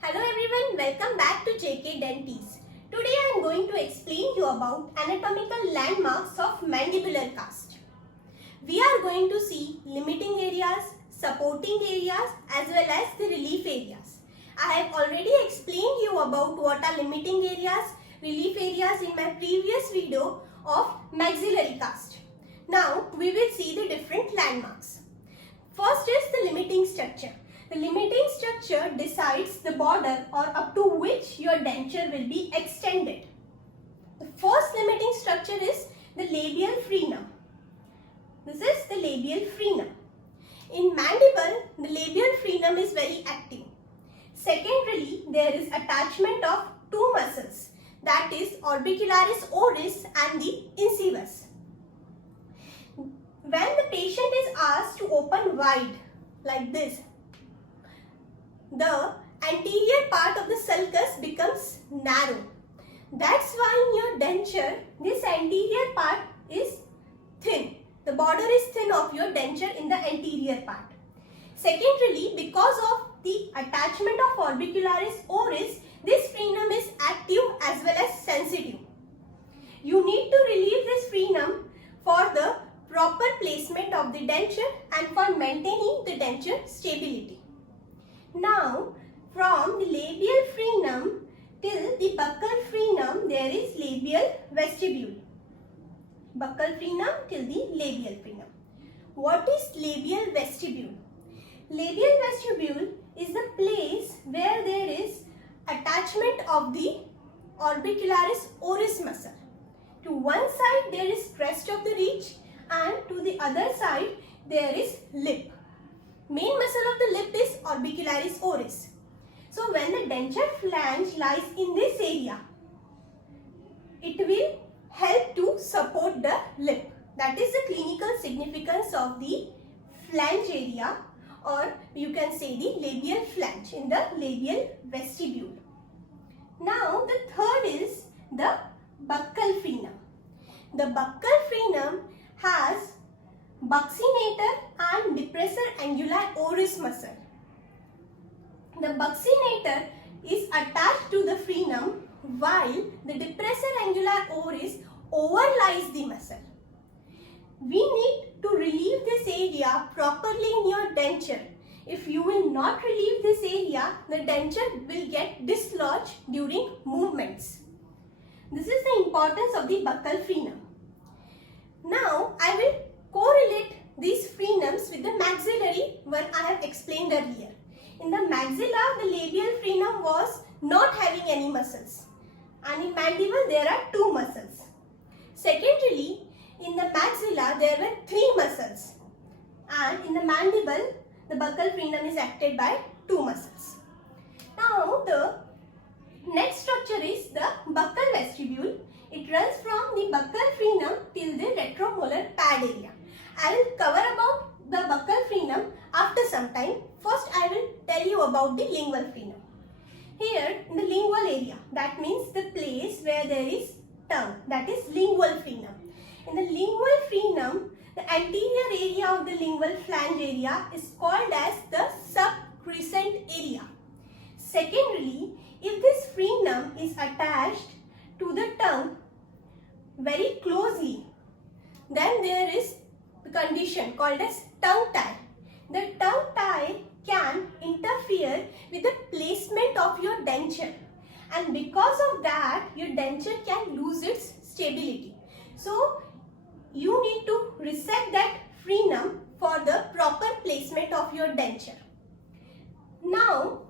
Hello everyone, welcome back to JK Dentis. Today I am going to explain you about anatomical landmarks of mandibular cast. We are going to see limiting areas, supporting areas as well as the relief areas. I have already explained you about what are limiting areas, relief areas in my previous video of maxillary cast. Now we will see the different landmarks. First is the limiting structure. The limiting structure decides the border or up to which your denture will be extended. The first limiting structure is the labial frenum. This is the labial frenum. In mandible, the labial frenum is very active. Secondarily, there is attachment of two muscles, that is orbicularis oris and the incisivus. When the patient is asked to open wide like this, the anterior part of the sulcus becomes narrow. That's why in your denture, this anterior part is thin. The border is thin of your denture in the anterior part. Secondarily, because of the attachment of orbicularis oris, this frenum is active as well as sensitive. You need to relieve this frenum for the proper placement of the denture and for maintaining the denture stability. Now, from the labial frenum till the buccal frenum, there is labial vestibule. Buccal frenum till the labial frenum. What is labial vestibule? Labial vestibule is the place where there is attachment of the orbicularis oris muscle. To one side there is crest of the ridge and to the other side there is lip. Main muscle of the lip is orbicularis oris. So when the denture flange lies in this area, it will help to support the lip. That is the clinical significance of the flange area, or you can say the labial flange in the labial vestibule. Now the third is the buccal frenum. The buccal frenum has buccinator and depressor anguli oris muscle. The buccinator is attached to the frenum while the depressor anguli oris overlies the muscle. We need to relieve this area properly in your denture. If you will not relieve this area, the denture will get dislodged during movements. This is the importance of the buccal frenum. Now I will correlate these frenums with the maxillary one I have explained earlier. In the maxilla, the labial frenum was not having any muscles, and in mandible there are two muscles. Secondarily, in the maxilla there were three muscles, and in the mandible the buccal frenum is acted by two muscles. Now the next structure is the buccal vestibule. It runs from the buccal frenum till the retromolar pad area. I will cover about the buccal frenum after some time. First I will tell you about the lingual frenum. Here in the lingual area, that means the place where there is tongue, that is lingual frenum. In the lingual frenum, the anterior area of the lingual flange area is called as the subcrescent area. Secondarily, if this frenum is attached to the tongue very closely, then there is the condition called as tongue tie. The tongue tie can interfere with the placement of your denture, and because of that your denture can lose its stability. So you need to reset that frenum for the proper placement of your denture. Now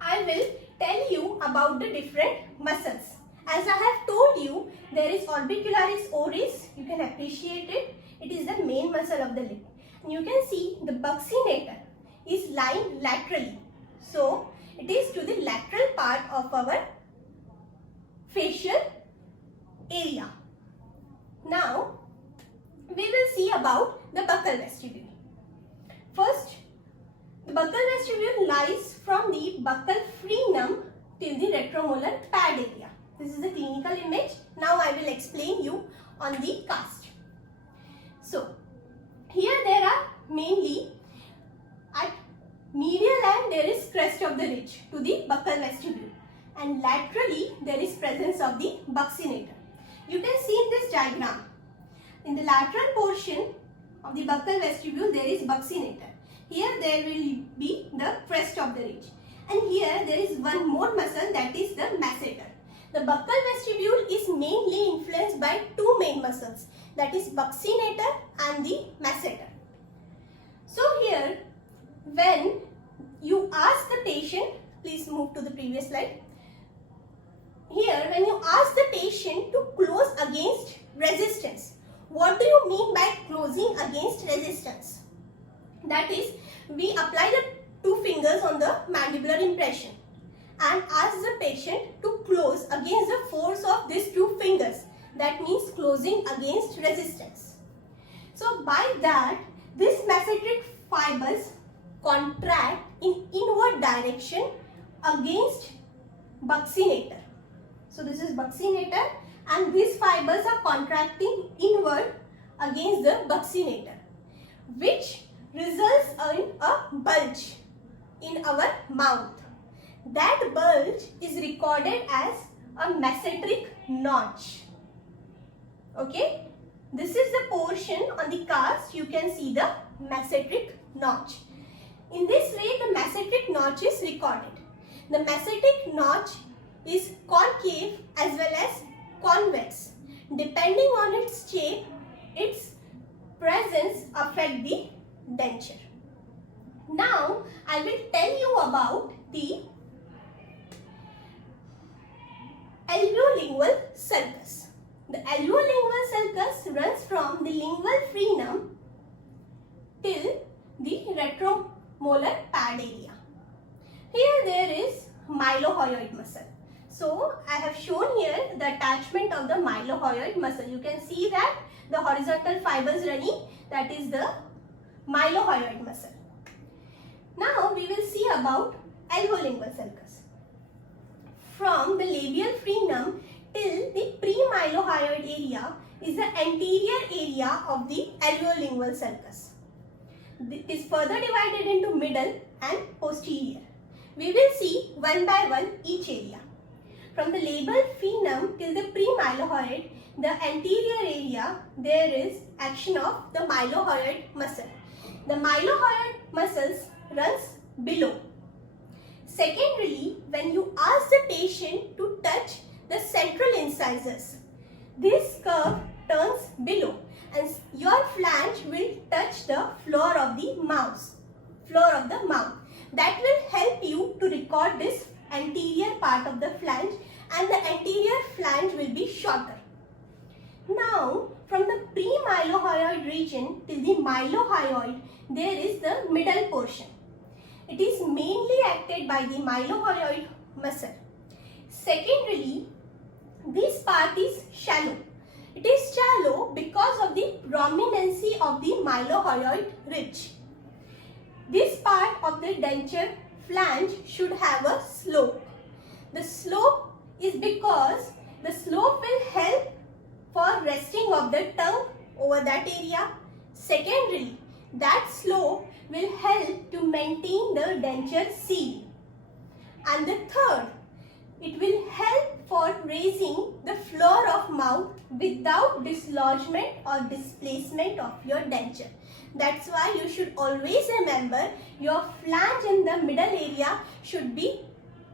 I will tell you about the different muscles. As I have told you, there is orbicularis oris. You can appreciate it. It is the main muscle of the lip. And you can see the buccinator is lying laterally. So it is to the lateral part of our facial area. Now we will see about the buccal vestibule. First, the buccal vestibule lies from the buccal frenum till the retromolar pad area. This is the clinical image. Now I will explain you on the cast. So here there are mainly at medial end there is crest of the ridge to the buccal vestibule, and laterally there is presence of the buccinator. You can see in this diagram, in the lateral portion of the buccal vestibule there is buccinator. Here there will be the crest of the ridge, and here there is one more muscle, that is the masseter. The buccal vestibule is mainly influenced by two main muscles, that is buccinator and the masseter. So here, when you ask the patient, please move to the previous slide. Here, when you ask the patient to close against resistance, what do you mean by closing against resistance? That is, we apply the two fingers on the mandibular impression and ask the patient to close against the force of these two fingers. That means closing against resistance. So by that, these masseteric fibers contract in inward direction against buccinator. So this is buccinator, and these fibers are contracting inward against the buccinator, which results in a bulge in our mouth. That bulge is recorded as a masseteric notch. Okay, this is the portion on the cast. You can see the masseteric notch. In this way, the masseteric notch is recorded. The masseteric notch is concave as well as convex. Depending on its shape, its presence affect the denture. Now, I will tell you about the alveolingual sulcus. The alveolingual sulcus runs from the lingual frenum till the retromolar pad area. Here there is mylohyoid muscle. So I have shown here the attachment of the mylohyoid muscle. You can see that the horizontal fibers running, that is the mylohyoid muscle. Now we will see about alveolingual sulcus. From the labial frenum till the pre-mylohyoid area is the anterior area of the alveolingual sulcus. It is further divided into middle and posterior. We will see one by one each area. From the labial frenum till the pre-mylohyoid, the anterior area, there is action of the mylohyoid muscle. The mylohyoid muscles runs below. Secondarily, when you ask the patient to touch the central incisors, this curve turns below and your flange will touch the floor of the mouth. That will help you to record this anterior part of the flange, and the anterior flange will be shorter. Now, from the pre-mylohyoid region till the mylohyoid, there is the middle portion. It is mainly acted by the mylohyoid muscle. Secondarily, this part is shallow. It is shallow because of the prominency of the mylohyoid ridge. This part of the denture flange should have a slope. The slope is because the slope will help for resting of the tongue over that area. Secondarily, that slope will help to maintain the denture seal. And the third, it will help for raising the floor of mouth without dislodgement or displacement of your denture. That's why you should always remember your flange in the middle area should be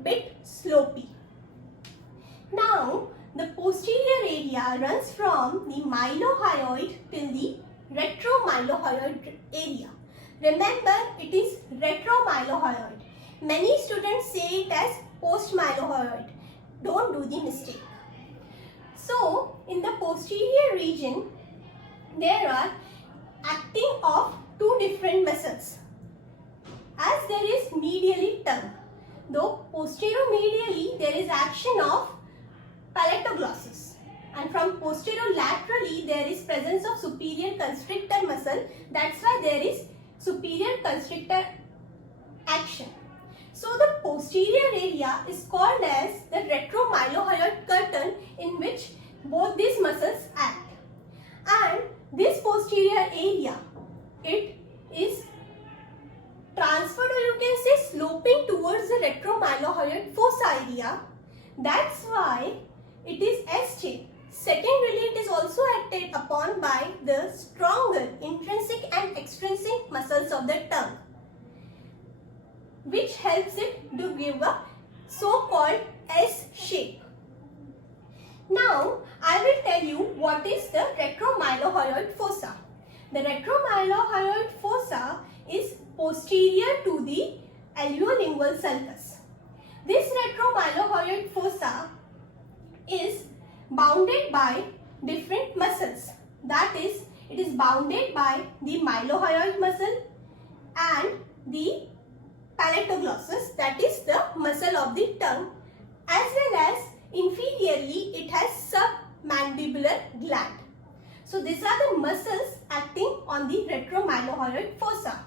bit slopey. Now, the posterior area runs from the mylohyoid till the retromylohyoid area. Remember, it is retromylohyoid. Many students say it as postmylohyoid. Don't do the mistake. So, in the posterior region, there are acting of two different muscles. As there is medially tongue, though posteromedially there is action of palatoglossus, and from posterolaterally there is presence of superior constrictor muscle. That's why there is superior constrictor action. So the posterior area is called as the retromylohyoid curtain, in which both these muscles act. And this posterior area, it is transferred, or you can say sloping towards retromylohyoid fossa area. That's why it is S-shaped. Secondarily, it is also acted upon by the stronger intrinsic and extrinsic muscles of the tongue, which helps it to give a so-called S shape. Now, I will tell you what is the retromylohyoid fossa. The retromylohyoid fossa is posterior to the alveolingual sulcus. This retromylohyoid fossa is bounded by different muscles. That is, it is bounded by the mylohyoid muscle and the palatoglossus, that is the muscle of the tongue, as well as inferiorly it has submandibular gland. So these are the muscles acting on the retromylohyoid fossa.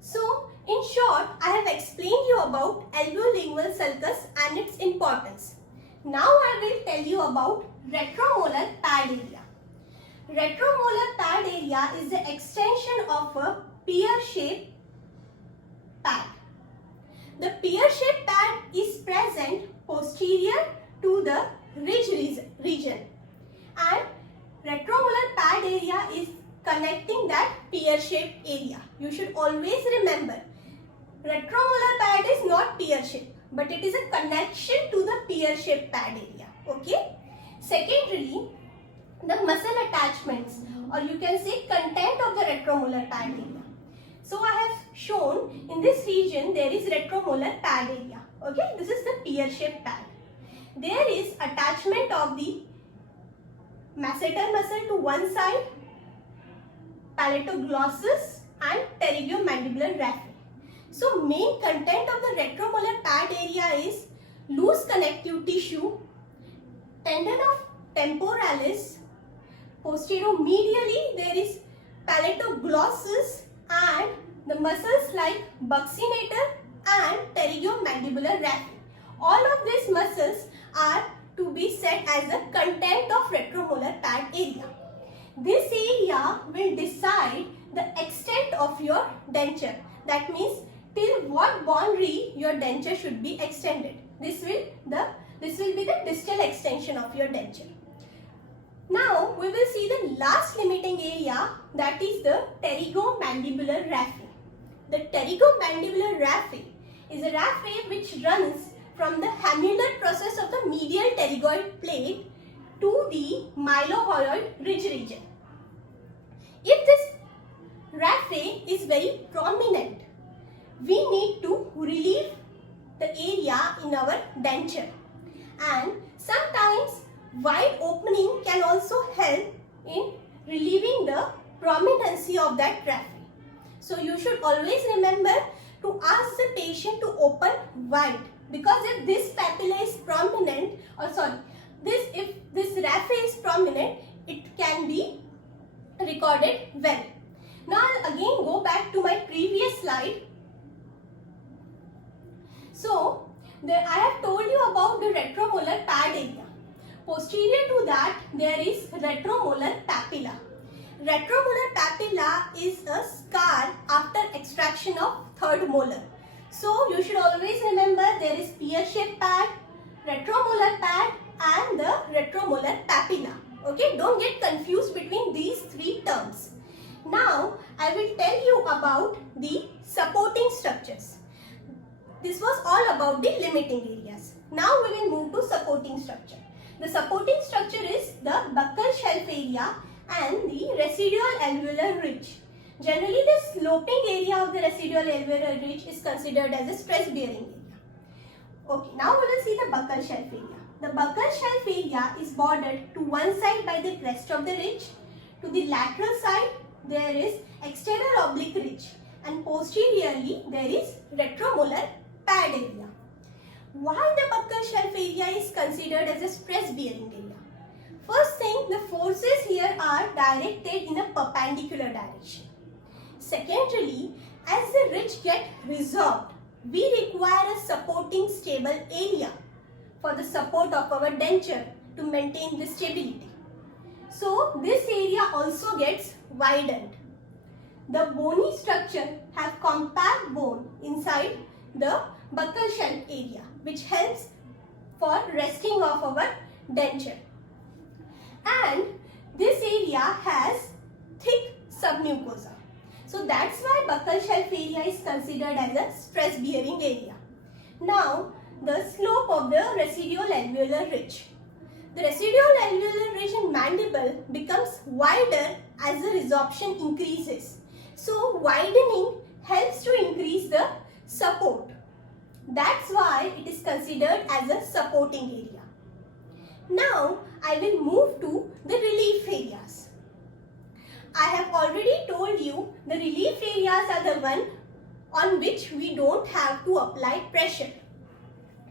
So in short, I have explained you about alveolingual sulcus and its importance. Now I will tell you about retromolar pad area. Retromolar pad area is the extension of a pear-shaped pad. The pear-shaped pad is present posterior to the ridge region, and retromolar pad area is connecting that pear-shaped area. You should always remember, retromolar pad is not pear-shaped, but it is a connection to the pear-shaped pad area. Okay. Secondarily, the muscle attachments, or you can say content of the retromolar pad area. So I have shown in this region there is retromolar pad area. Okay, this is the pear-shaped pad. There is attachment of the masseter muscle to one side, palatoglossus and pterygomandibular raphe. So main content of the retromolar pad area is loose connective tissue, tendon of temporalis, posteromedially there is palatoglossus and the muscles like buccinator and pterygomandibular raphe. All of these muscles are to be said as the content of retromolar pad area. This area will decide the extent of your denture. That means till what boundary your denture should be extended. This will be the distal extension of your denture. Now we will see the last limiting area, that is the pterygomandibular raphe. The pterygomandibular raphe is a raphe which runs from the hamular process of the medial pterygoid plate to the mylohyoid ridge region. If this raphe is very prominent, we need to relieve the area in our denture, and sometimes wide opening can also help in relieving the prominency of that raphe. So you should always remember to ask the patient to open wide, because if this papilla is prominent, if this raphe is prominent, it can be recorded well. Now I'll again go back to my previous slide. So I have told you about the retromolar pad area. Posterior to that there is retromolar papilla. Retromolar papilla is a scar after extraction of third molar. So you should always remember there is pear-shaped pad, retromolar pad and the retromolar papilla. Okay, don't get confused between these three terms. Now I will tell you about the supporting structures. This was all about the limiting areas. Now we will move to supporting structure. The supporting structure is the buccal shelf area and the residual alveolar ridge. Generally, the sloping area of the residual alveolar ridge is considered as a stress bearing area. Okay, now we will see the buccal shelf area. The buccal shelf area is bordered to one side by the crest of the ridge. To the lateral side, there is external oblique ridge, and posteriorly there is retromolar pad area. Why the buccal shelf area is considered as a stress bearing area? First thing, the forces here are directed in a perpendicular direction. Secondarily, as the ridge gets resolved, we require a supporting stable area for the support of our denture to maintain the stability. So this area also gets widened. The bony structure have compact bone inside the buccal shelf area, which helps for resting of our denture. And this area has thick submucosa. So that's why buccal shelf area is considered as a stress bearing area. Now the slope of the residual alveolar ridge. The residual alveolar ridge in mandible becomes wider as the resorption increases. So widening helps to increase the support. That's why it is considered as a supporting area. Now I will move to the relief areas. I have already told you the relief areas are the one on which we don't have to apply pressure.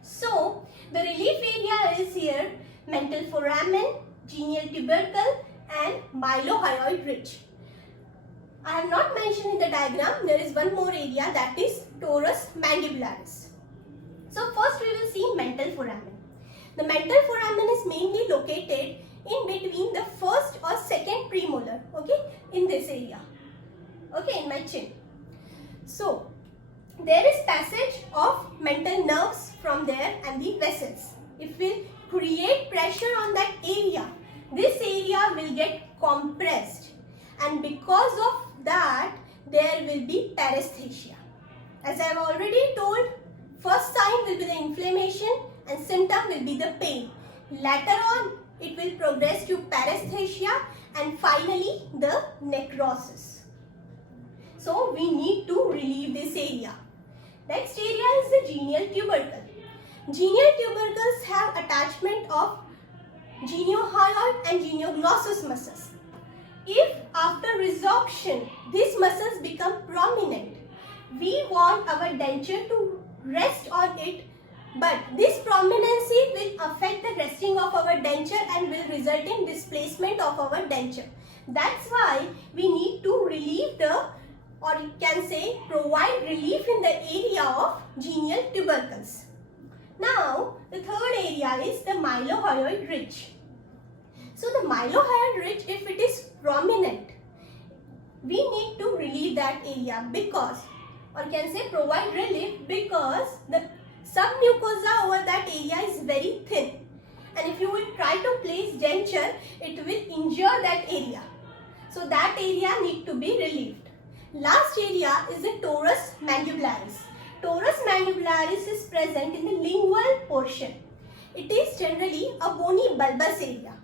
So the relief area is here mental foramen, genial tubercle and mylohyoid ridge. I have not mentioned in the diagram, there is one more area, that is torus mandibularis. So first we will see mental foramen. The mental foramen is mainly located in between the first or second premolar, okay, in this area, okay, in my chin. So there is passage of mental nerves from there and the vessels. If we create pressure on that area, this area will get compressed, and because of that there will be paresthesia. As I have already told, first sign will be the inflammation and symptom will be the pain. Later on it will progress to paresthesia and finally the necrosis. So we need to relieve this area. Next area is the genial tubercle. Genial tubercles have attachment of geniohyoid and genioglossus muscles. If after resorption these muscles become prominent, we want our denture to rest on it, but this prominency will affect the resting of our denture and will result in displacement of our denture. That's why we need to relieve the, or you can say provide relief in the area of genial tubercles. Now the third area is the mylohyoid ridge. So the mylohyoid ridge, if it is prominent, we need to relieve that area because, or can say provide relief because the submucosa over that area is very thin, and if you will try to place denture, it will injure that area. So that area need to be relieved. Last area is the torus mandibularis. Torus mandibularis is present in the lingual portion. It is generally a bony bulbous area.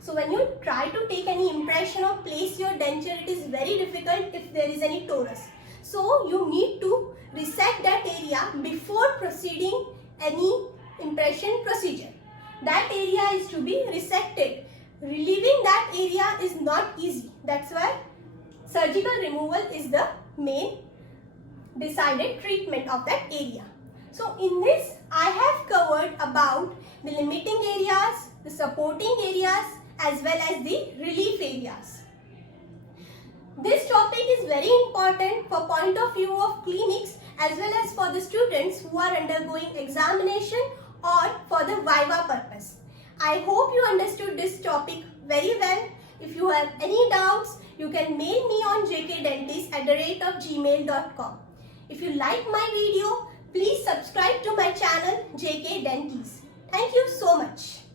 So when you try to take any impression or place your denture, it is very difficult if there is any torus. So you need to resect that area before proceeding any impression procedure. That area is to be resected. Relieving that area is not easy. That's why surgical removal is the main decided treatment of that area. So in this I have covered about the limiting areas, the supporting areas as well as the relief areas. This topic is very important for point of view of clinics as well as for the students who are undergoing examination or for the viva purpose. I hope you understood this topic very well. If you have any doubts, you can mail me on jkdentist@gmail.com. If you like my video, please subscribe to my channel JK Dentis. Thank you so much.